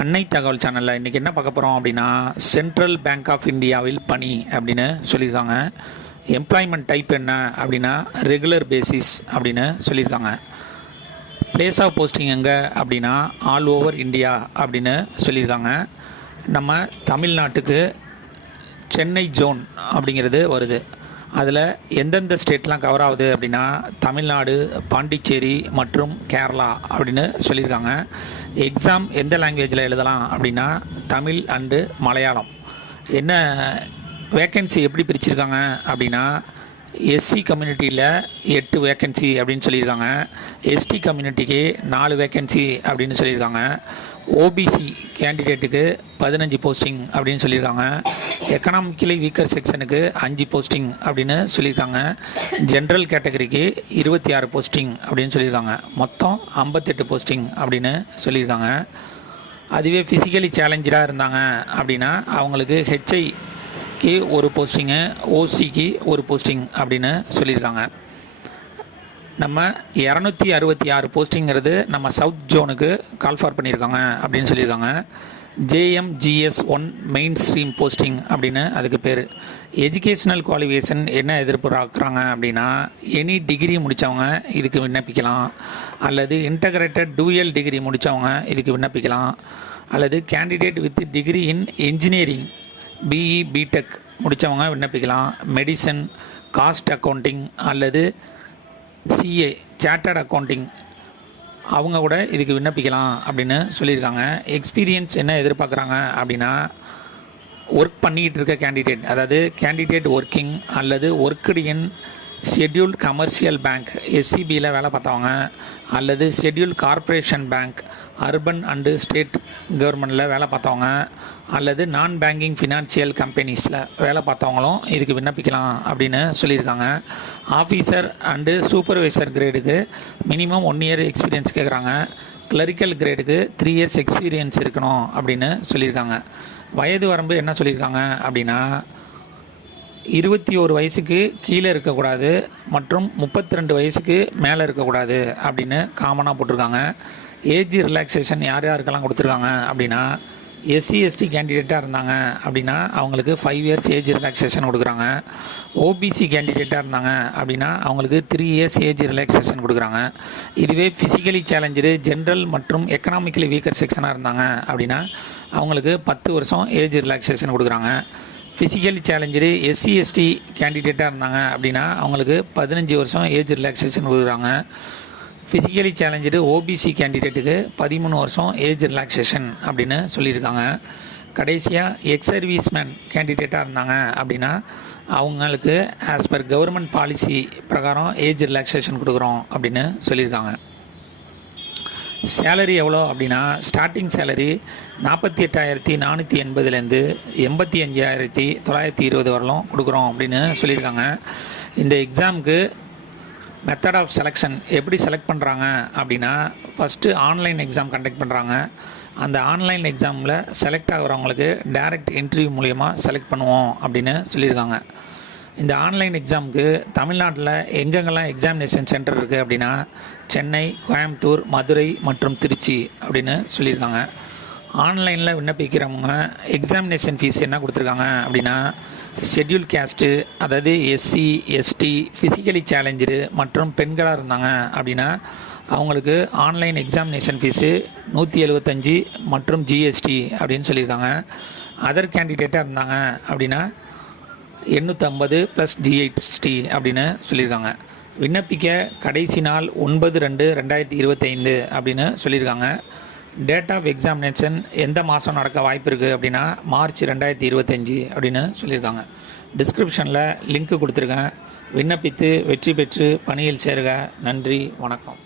அன்னை தகவல் சேனலில் இன்றைக்கி என்ன பார்க்க போகிறோம் அப்படின்னா, சென்ட்ரல் பேங்க் ஆஃப் இந்தியாவில் பணி அப்படின்னு சொல்லியிருக்காங்க. எம்ப்ளாய்மெண்ட் டைப் என்ன அப்படின்னா ரெகுலர் பேசிஸ் அப்படின்னு சொல்லியிருக்காங்க. பிளேஸ் ஆஃப் போஸ்டிங் எங்கே அப்படின்னா ஆல் ஓவர் இந்தியா அப்படின்னு சொல்லியிருக்காங்க. நம்ம தமிழ்நாட்டுக்கு சென்னை ஜோன் அப்படிங்கிறது வருது. அதில் எந்தெந்த ஸ்டேட்லாம் கவர் ஆகுது அப்படின்னா தமிழ்நாடு, பாண்டிச்சேரி மற்றும் கேரளா அப்படின்னு சொல்லியிருக்காங்க. எக்ஸாம் எந்த லாங்குவேஜில் எழுதலாம் அப்படின்னா தமிழ் அண்டு மலையாளம். என்ன வேக்கன்சி எப்படி பிரிச்சிருக்காங்க அப்படின்னா எஸ்சி கம்யூனிட்டியில் 8 வேக்கன்சி அப்படின்னு சொல்லியிருக்காங்க. எஸ்டி கம்யூனிட்டிக்கு 4 வேக்கன்சி அப்படின்னு சொல்லியிருக்காங்க. ஓபிசி கேண்டிடேட்டுக்கு 15 போஸ்டிங் அப்படின்னு சொல்லியிருக்காங்க. எக்கனாமிக்கலி வீக்கர் செக்ஷனுக்கு 5 போஸ்டிங் அப்படின்னு சொல்லியிருக்காங்க. ஜென்ரல் கேட்டகரிக்கு 26 போஸ்டிங் அப்படின்னு சொல்லியிருக்காங்க. மொத்தம் 58 போஸ்டிங் அப்படின்னு சொல்லியிருக்காங்க. அதுவே ஃபிசிக்கலி சேலஞ்சராக இருந்தாங்க அப்படின்னா அவங்களுக்கு ஹெச்ஐக்கு 1 போஸ்டிங்கு, ஓசிக்கு 1 போஸ்டிங் அப்படின்னு சொல்லியிருக்காங்க. நம்ம 266 போஸ்டிங்கிறது நம்ம சவுத் ஜோனுக்கு கால்ஃபார் பண்ணியிருக்காங்க அப்படின்னு சொல்லியிருக்காங்க. JMGS1 மெயின் ஸ்ட்ரீம் போஸ்டிங் அப்படின்னு அதுக்கு பேர். எஜுகேஷ்னல் குவாலிஃபிகேஷன் என்ன எதிர்பார்க்குறாங்க அப்படின்னா எனி டிகிரி முடித்தவங்க இதுக்கு விண்ணப்பிக்கலாம், அல்லது இன்டகிரேட்டட் டூயல் டிகிரி முடித்தவங்க இதுக்கு விண்ணப்பிக்கலாம், அல்லது candidate with degree in engineering BE BTech முடித்தவங்க விண்ணப்பிக்கலாம். மெடிசன், காஸ்ட் அக்கௌண்டிங் அல்லது சிஏ சார்ட்டர்ட் அக்கௌண்டிங் அவங்க கூட இதுக்கு விண்ணப்பிக்கலாம் அப்படின்னு சொல்லியிருக்காங்க. எக்ஸ்பீரியன்ஸ் என்ன எதிர்பார்க்குறாங்க அப்படின்னா ஒர்க் பண்ணிக்கிட்டு இருக்க கேண்டிடேட், அதாவது கேண்டிடேட் ஒர்க்கிங் அல்லது ஒர்க்டு இன் ஷெட்யூல்ட் கமர்ஷியல் பேங்க் எஸ்சிபியில் வேலை பார்த்தவங்க, அல்லது scheduled corporation bank urban and state கவர்மெண்ட்டில் வேலை பார்த்தவங்க, அல்லது நான் பேங்கிங் ஃபினான்ஷியல் கம்பெனிஸில் வேலை பார்த்தவங்களும் இதுக்கு விண்ணப்பிக்கலாம் அப்படின்னு சொல்லியிருக்காங்க. ஆஃபீஸர் அண்டு சூப்பர்வைசர் கிரேடுக்கு மினிமம் 1 இயர் எக்ஸ்பீரியன்ஸ் கேட்குறாங்க. கிளரிக்கல் கிரேடுக்கு 3 இயர்ஸ் எக்ஸ்பீரியன்ஸ் இருக்கணும் அப்படின்னு சொல்லியிருக்காங்க. வயது வரம்பு என்ன சொல்லியிருக்காங்க அப்படின்னா 21 வயசுக்கு கீழே இருக்கக்கூடாது மற்றும் 32 வயசுக்கு மேலே இருக்கக்கூடாது அப்படின்னு காமனாக போட்டிருக்காங்க. ஏஜ் ரிலாக்ஸேஷன் யார் யாருக்கெல்லாம் கொடுத்துருக்காங்க அப்படின்னா எஸ்சி எஸ்டி கேண்டிடேட்டாக இருந்தாங்க அப்படின்னா அவங்களுக்கு 5 இயர்ஸ் ஏஜ் ரிலாக்ஸேஷன் கொடுக்குறாங்க. ஓபிசி கேண்டிடேட்டாக இருந்தாங்க அப்படின்னா அவங்களுக்கு 3 இயர்ஸ் ஏஜ் ரிலாக்ஸேஷன் கொடுக்குறாங்க. இதுவே ஃபிசிக்கலி சேலஞ்சரு, ஜென்ரல் மற்றும் எக்கனாமிக்கலி வீக்கர் செக்ஷனாக இருந்தாங்க அப்படின்னா அவங்களுக்கு 10 வருஷம் ஏஜ் ரிலாக்ஸேஷன் கொடுக்குறாங்க. ஃபிசிக்கலி சேலஞ்சரு எஸ்சி எஸ்டி கேண்டிடேட்டாக இருந்தாங்க அப்படின்னா அவங்களுக்கு 15 வருஷம் ஏஜ் ரிலாக்ஸேஷன் கொடுக்குறாங்க. ஃபிசிக்கலி சேலஞ்சரு ஓபிசி கேண்டிடேட்டுக்கு 13 வருஷம் ஏஜ் ரிலாக்ஸேஷன் அப்படின்னு சொல்லியிருக்காங்க. கடைசியாக எக்ஸ் சர்வீஸ்மேன் கேண்டிடேட்டாக இருந்தாங்க அப்படின்னா அவங்களுக்கு ஆஸ் பர் கவர்மெண்ட் பாலிசி பிரகாரம் ஏஜ் ரிலாக்ஸேஷன் கொடுக்குறோம் அப்படின்னு சொல்லியிருக்காங்க. சேலரி எவ்வளோ அப்படின்னா ஸ்டார்டிங் சேலரி 48,480லேருந்து 85,920 வரலும் கொடுக்குறோம் அப்படின்னு சொல்லியிருக்காங்க. இந்த எக்ஸாமுக்கு மெத்தட் ஆஃப் செலெக்ஷன் எப்படி செலக்ட் பண்ணுறாங்க அப்படின்னா ஃபஸ்ட்டு ஆன்லைன் எக்ஸாம் கண்டக்ட் பண்ணுறாங்க. அந்த ஆன்லைன் எக்ஸாமில் செலக்ட் ஆகிறவங்களுக்கு டைரக்ட் இன்டர்வியூ மூலயமா செலக்ட் பண்ணுவோம் அப்படின்னு சொல்லியிருக்காங்க. இந்த ஆன்லைன் எக்ஸாமுக்கு தமிழ்நாட்டில் எங்கெங்கெல்லாம் எக்ஸாமினேஷன் சென்டர் இருக்குது அப்படின்னா சென்னை, கோயம்புத்தூர், மதுரை மற்றும் திருச்சி அப்படின்னு சொல்லியிருக்காங்க. ஆன்லைனில் விண்ணப்பிக்கிறவங்க எக்ஸாமினேஷன் ஃபீஸ் என்ன கொடுத்துருக்காங்க அப்படின்னா ஷெட்யூல் கேஸ்ட்டு, அதாவது எஸ்சி எஸ்டி, ஃபிசிக்கலி சேலஞ்சரு மற்றும் பெண்களாக இருந்தாங்க அப்படின்னா அவங்களுக்கு ஆன்லைன் எக்ஸாமினேஷன் ஃபீஸு 175 மற்றும் ஜிஎஸ்டி அப்படின்னு சொல்லியிருக்காங்க. அதர் கேண்டிடேட்டாக இருந்தாங்க அப்படின்னா 850 ப்ளஸ் ஜிஎஸ்டி அப்படின்னு சொல்லியிருக்காங்க. விண்ணப்பிக்க கடைசி நாள் 9/2/2025 அப்படின்னு சொல்லியிருக்காங்க. டேட் ஆஃப் எக்ஸாமினேஷன் எந்த மாதம் நடக்க வாய்ப்பு இருக்குது அப்படின்னா மார்ச் 2025 அப்படின்னு சொல்லியிருக்காங்க. டிஸ்கிரிப்ஷனில் லிங்க் கொடுத்துருக்கேன். விண்ணப்பித்து வெற்றி பெற்று பணியில் சேருக. நன்றி, வணக்கம்.